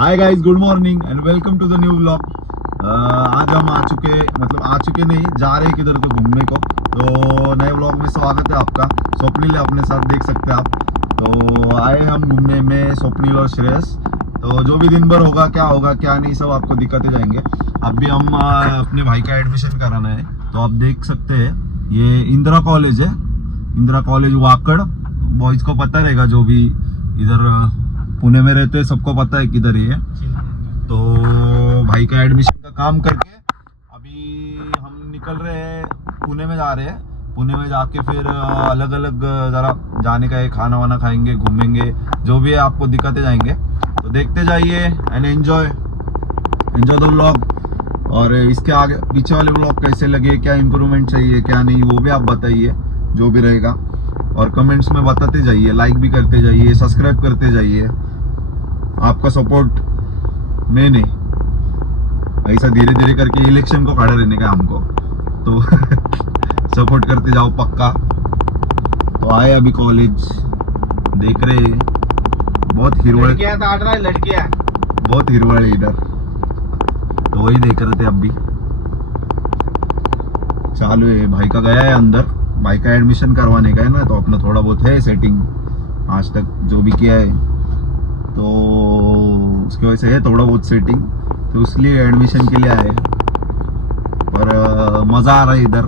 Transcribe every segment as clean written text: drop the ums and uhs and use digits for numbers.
High guys, good morning and welcome to the new vlog. आज हम आ चुके नहीं, जा रहे हैं किधर तो घूमने को। तो नए व्लॉग में स्वागत है आपका। स्वप्निल अपने साथ देख सकते हैं आप। तो आए हम घूमने में, स्वप्निल और श्रेयस। तो जो भी दिन भर होगा, क्या नहीं, सब आपको दिखाते जाएंगे। अभी हम अपने भाई का एडमिशन कराना है। तो आप देख सकते हैं, ये इंदिरा कॉलेज है, इंदिरा कॉलेज वाकड़। बॉयज को पता रहेगा, जो भी इधर पुणे में रहते हैं सबको पता है किधर है। तो भाई का एडमिशन का काम करके अभी हम निकल रहे हैं, पुणे में जा रहे हैं। पुणे में जाके फिर अलग अलग जरा जाने का है, खाना वाना खाएंगे, घूमेंगे, जो भी है आपको दिखाते जाएंगे। तो देखते जाइए एंड एंजॉय द व्लॉग। और इसके आगे पीछे वाले व्लॉग कैसे लगे, क्या इम्प्रूवमेंट चाहिए, क्या नहीं, वो भी आप बताइए, जो भी रहेगा। और कमेंट्स में बताते जाइए, लाइक भी करते जाइए, सब्सक्राइब करते जाइए। आपका सपोर्ट मेन है, ऐसा धीरे धीरे करके इलेक्शन को खड़ा रहने का हमको। तो सपोर्ट करते जाओ पक्का। तो आए अभी कॉलेज, देख रहे बहुत हिरवल, लड़कियां बहुत हिरवल है इधर। तो वही देख रहे थे अभी। चालू है, भाई का गया है अंदर, भाई का एडमिशन करवाने का है ना। तो अपना थोड़ा बहुत है सेटिंग, आज तक जो भी किया है, तो उसकी वजह से है थोड़ा बहुत सेटिंग। तो इसलिए एडमिशन के लिए आए। पर मज़ा आ रहा है इधर,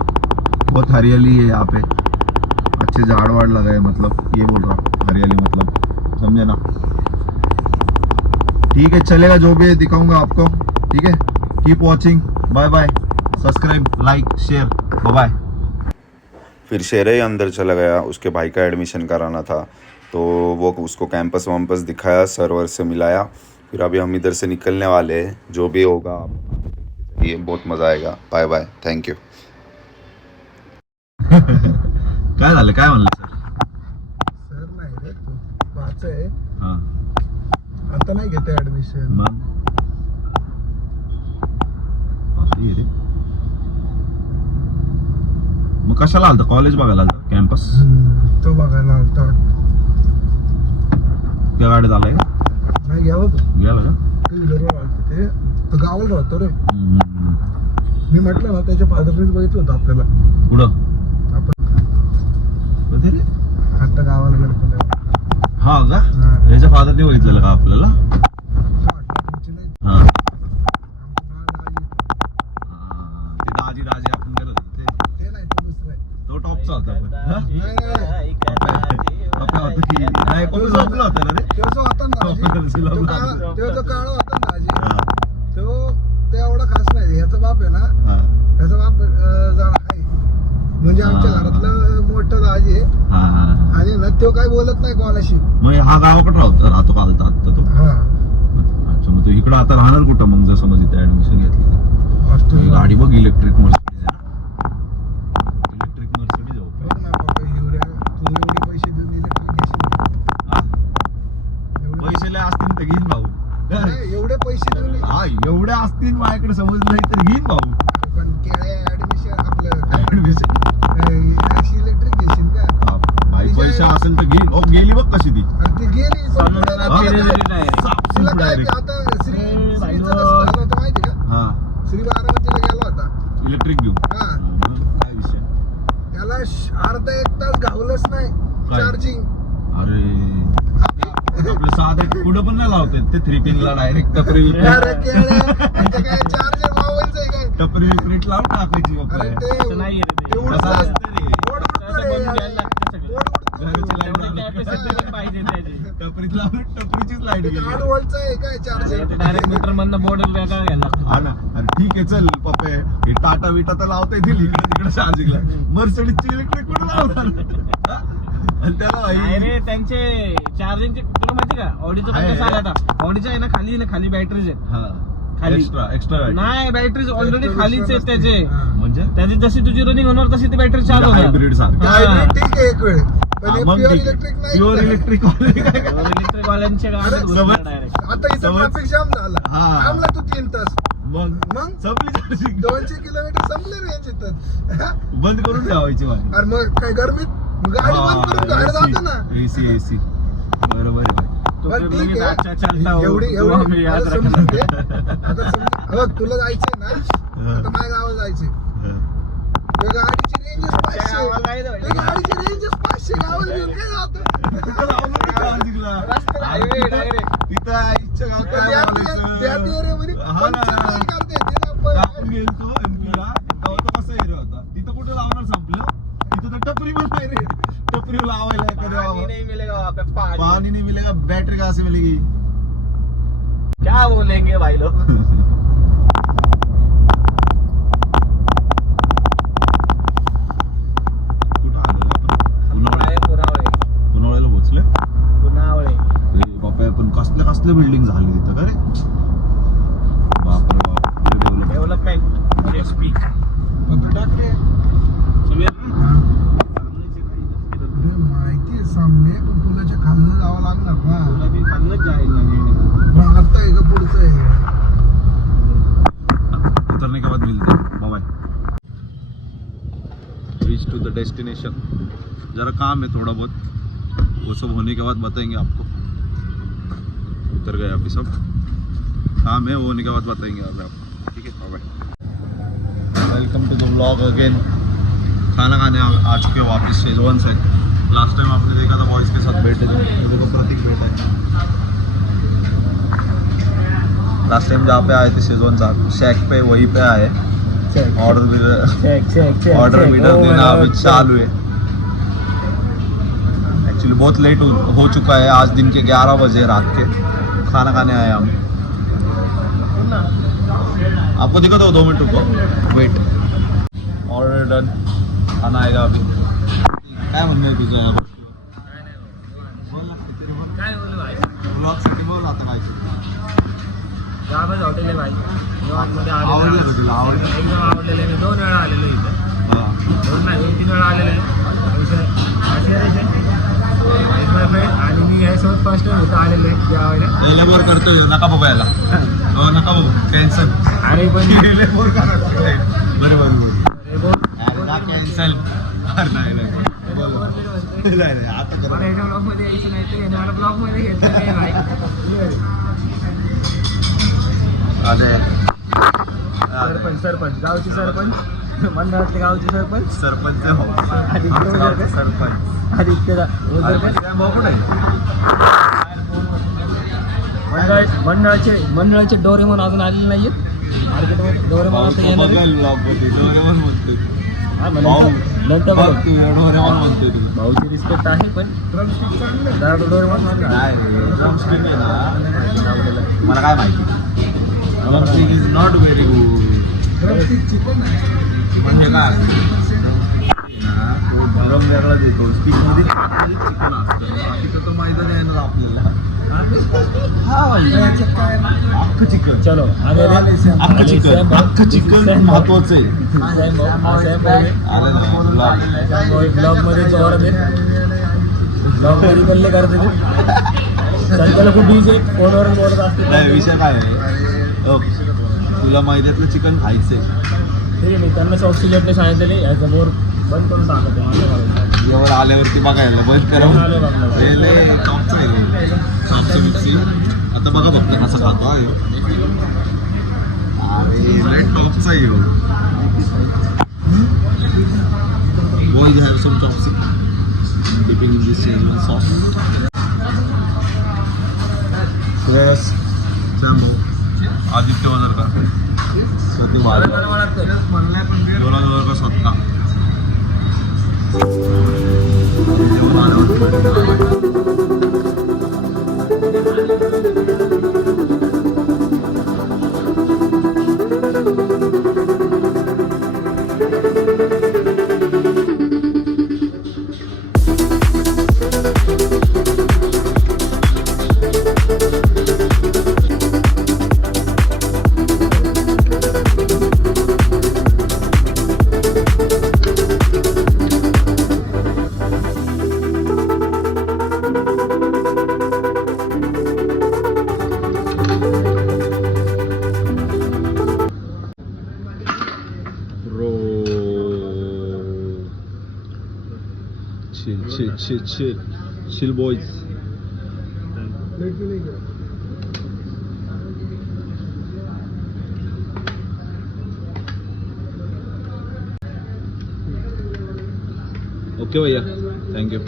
बहुत हरियाली है यहाँ पे, अच्छे झाड़ वाड़ लगा है। मतलब ये बोल रहा हरियाली, मतलब समझे ना। ठीक है, चलेगा, जो भी है दिखाऊंगा आपको। ठीक है, keep watching, bye bye, subscribe, like, share, bye bye. फिर शेरे ही अंदर चला गया, उसके भाई का एडमिशन कराना था। तो वो उसको कैंपस वैम्पस दिखाया, सर्वर से मिलाया। फिर अभी हम इधर से निकलने वाले हैं, जो भी होगा ये बहुत मज़ा आएगा। Bye bye, thank you. काय झालं, काय म्हणलं सर? सर नाही रे, तू वाच आहे हां, आता नाही घेते ऍडमिशन. मग असं आहे रे. मग कशाला आलता? कॉलेज बघायला आलता, कॅम्पस? तो बघायला आलता. त्या गाडीत आलाय का? नाही घ्यावं गेला का? टू व्हीलरवर आलतं ते. तो गावाला राहतो रे. मी म्हटलं ना, त्याच्या फादरनेच बघितलं होतं आपल्याला. पुढं आपण कधी रे? आता गावाला गेलो पण तेव्हा. हा का? हा. याच्या फादरने बघितलेलं का आपल्याला? काय वाटलं तुमची नाही? हा, आमचं नाव आली. ते दाजी आपण करत होतो ते. ते नाही, तो दुसरं आहे. तो टॉपचा होता पण. हा? नाही. आपला होता की नाही, कोणी झोपला होता ना रे? तो जो होता ना दाजी, तो जो काळा होता ना दाजी, तो एवढा खास नाही. ह्याचा बाप आहे ना, ह्याचा बाप जरा आहे, म्हणजे आमच्या घरातलं मोठं दाजी आहे. आणि ना तो काही बोलत नाही कोणाशी. मग हा गावाकडे राहतो का आता तो? हा, अच्छा, मग तू इकडं आता राहणार कुठं मग? जर समज इथे ऍडमिशन घेतलं, असतो. ही गाडी बघ, इलेक्ट्रिक मर्सिडीज आहे ना, इलेक्ट्रिक मर्सिडीज आहे. बघ ना बाबा, तू एवढे पैसे देऊन इलेक्ट्रिक घेशील? हा? एवढे पैसे लय असतील तर घेईन भाऊ. नाही, एवढे पैसे देऊन हा, एवढे असतील माझ्याकडे समज नाही तर घेईन भाऊ. पण केळे ऍडमिशन आपलं ऍडमिशन इलेक्ट्रिक घेशील का? भाई, पैसे असेल तर घेईन. ओ, गेली बघ कशी ती. आणि ती गेली पण हा? तिला सापसूप काय direct. आता श्रीचं कसं झालं होतं माहिती का? हा, श्री बारामतीला गेला होता. इलेक्ट्रिक घेऊ. हा, काय विषय? त्याला अर्धा एक तास घावलंच नाही काय? चार्जिंग. अरे, आपलं साधं पुढं पण नाही लावतात ते, 3 पिनला डायरेक्ट टपरी अरे केळे, आता काय चार्जर मोबाईलचं आहे काय? टपरी प्रिंट लावून टाकायची अरे आपल्याला. ते कसं उडतं. असतं रे? पोट उडतं रे, घरची लाईट टपरीत लावून टपरीचीच लाईट गेली. 8 व्होल्टचं आहे काय चार्जर? हा ना. अरे ठीक आहे, चल पप्पे, हे टाटा विटा तर लावता येतील इकडे तिकडे चार्जिंगला. मर्सिडीजची इलेक्ट्रिक कुठं लावतात? आणि त्याला भाई त्यांचे चार्जिंगचे तुला माहिती का? ऑडीचं पण कसं आलं आता? ऑडीच्या आहे ना, खाली बॅटरीज आहेत. हा, खाली एक्स्ट्रा नाही, बॅटरीज ऑलरेडी खालीच आहेत त्याचे. म्हणजे त्याची जशी तुझी रनिंग होणार तशी ती बॅटरी चार्ज होणार. हायब्रिड सारखं. हायब्रिड ठीक आहे एक वेळ, पण हे प्युअर इलेक्ट्रिक नाही. प्युअर इलेक्ट्रिक इलेक्ट्रिक वाल्यांच्या गावात घुसणार डायरेक्ट. आता इथं ट्रॅफिक जाम झाला. हा. थांबला तू 3 तास. मग संपली चार्जिंग. 200 किलोमीटर संपले रे यांचे तर. बंद करून ठेवायची माझी. अरे मग काय गरमीत गाडी बंद करून बाहेर जातो ना. एसी बरोबर आहे. तो बरं, फिर ठीक लगेच आहे. अच्छा चलता हो, एवढी तो हमें एवढी याद आता रखना. समजून घे. आता समजून बघ, तुला जायचंय ना आता माझ्या गावाला जायचंय त्या गाडीची रेंजच 500 गावाला नाही जाऊ. त्या गाडीची रेंजच 500 गावाला घेऊन काय जातो रस्त्याला highway direct. तिथं आईच्या गावात काय त्यात बोलायचं? रे म्हणे हा ना. 50 line करते ते ना आपण गेलतो MP ला, तेव्हा तो कसा एरिया होता तिथं कुठे लावणार संपलं तिथं तर टपरी पण नाही रे टपरी लावायला कधी पानी बाबा. नहीं मिलेगा वहाँ पे, पानी. पानी नहीं मिलेगा बैटरी कहाँ से मिलेगी क्या बोलेंगे भाई लोग. कुठं आलेलो आपण पुनावळे, पुनावळे, पुनवळ्याला पोहोचले पुनावळे. बापा पण कसल्या बिल्डिंग झाली तिथं का रे बापरे बाप डेव्हलपमेंट एसपी. टाकते माहिती आहे सामने पण पुलाच्या खालनं जावं लागणार ना मग आता आहे का पुढचं आहे उतरने के बाद मिलते हैं bye reach to the destination जरा काम है थोड़ा बहुत वो सब होने के बाद बताएंगे आपको उतर गए अभी सब काम है वो होने के बाद बताएंगे अभी आपको ठीक है bye welcome to the vlog again खाना खाने आ चुके हैं वापस शेजवान से लास्ट टाइम आपने देखा था बॉयज़ के साथ बैठे थे ये देखो प्रतीक बैठा है लास्ट टाइम जहाँ पे आए थे शेजवान साहब शेक पे वहीं पे आए ऑर्डर देना अभी चालू है एक्चुअली बहुत लेट हो चुका है आज दिन के 11 बजे रात के खाना खाने आए हम आपको दिखा दो 2 मिनट रुको वेट ऑर्डर डन खाना आएगा अभी काय म्हणणं आहे तुझं या गोष्टीवर? बोल ना काहीतरी बोल. काय बोलू भाई. ब्लॉगसाठी बोल आता काय गावात हॉटेल आहे भाई. निवांतमध्ये आलेलो आहे. आवडलं का तुला? आवडलं? एकदम आवडलेलं आहे. मी 2 वेळा आलेलो इथे. हां 2 नाही 2-3 वेळा आलेलो आहे. एक माझा फ्रेंड आणि मी यासोबत फर्स्ट टाइम इथं आलेलो आहे जेवायला. लेबर करतोय नका बघू याला हो नका बघू कॅन्सल आणि पण लेबर का करतोय बरोबर मला कॅन्सल नाही नाही आता करा याच्या ब्लॉगमध्ये यायचं नाही तर मला ब्लॉगमध्ये घ्यायचं नाही भाई. अरे सरपंच गावचे सरपंच मंडळातले गावचे सरपंच सरपंच हो आदित्य आमचं गावचं ओझरकर. सरपंच आदित्य अरे पण काय भाऊ कुठे आहे? मंडळाचे डोरेमॉन अजून आलेले नाहीयेत मार्केटमध्ये. डोरेमॉन आता येणार आहेत. बघायला ब्लॉग मध्ये डोरेमॉन म्हणतोय हा, मग भाऊ नंतर बघ बघू. तू डोरेमॉन म्हणतोय तुला भाऊची रिस्पेक्ट आहे पण जरा डोरेमॉन मारला. नाही रे ड्रमस्टिक आहे ना मला काय माहिती drumstick is not very good chicken म्हणजे काय ना तो गरम वेगळा देतो स्टिक मध्ये चिकन असतं बाकीचं तर मैदान येणार आपल्याला हा अख्खं चिकन चलो अख्खं चिकन महत्वाचं आहे आलं ना ब्लॉग मध्ये जोरात आहे. ब्लॉग मध्ये बल्ले करते ते सध्याला खूप बिझी आहे. फोनवर बोलत असते. नाही विषय काय आहे तुला मैद्यातलं चिकन खायचंय ठीक आहे. मी त्यांना ऑक्सिजनने सांगितलेले याचं बोर बंद करून टाकतो. जेवण आल्यावरती बघायला बंद करा आलं बघा. टॉपचं आहे टॉपचं मिक्सी आता बघा फक्त कसं खातो हा ह्यो. अरे टॉपचा आहे boys have some chopstick dipping in this schezwan sauce Shreyas सॅम्बो आदित्य वजरकर स्वतः वजरकर स्वतः जेवण आल्यावर chill boys प्लेट भी नहीं किया ओके भैया, थैंक यू.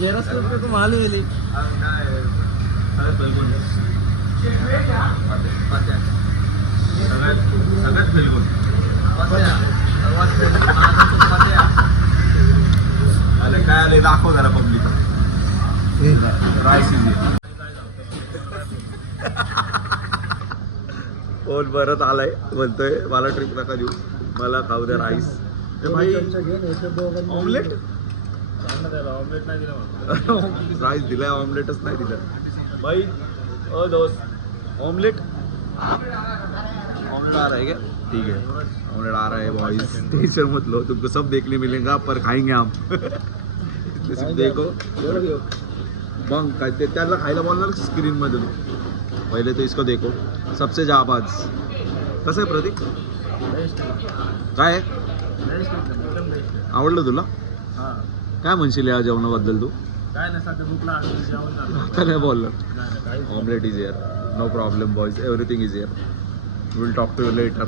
ये रास्ते पे तो मालूम है सगळ्यात फेलगुण. अरे काय आले दाखव जरा पब्लिक. राईस इज कोण परत आलाय म्हणतोय मला ट्रिप नका देऊ, मला खाऊ द्या राईस. भाई ऑमलेट ऑमलेट नाही दिला मला. राईस दिलाय, ऑमलेटच नाही दिलं भाई. दोस्त ऑमलेट ऑमलेट आ रहा है क्या? ठीक है, ऑमलेट आ रहा है बॉयज, टेंशन मत लो, तुमको सब देखने मिलेगा पर खाएंगे हम. सिर्फ देखो मग काय ते त्याला खायला बोलणार स्क्रीन मधून. पहिले तो इसको देखो, सबसे जाबाज. कसं आहे प्रतीक? काय आहे? आवडलं तुला? हां काय म्हणशील या जेवणाबद्दल तू? काय नाही सध्या भूक लागली जेवण झालं. आता नाही बोललं. नाही काही omelette is here, no problem boys, everything is here. Will talk to you letter.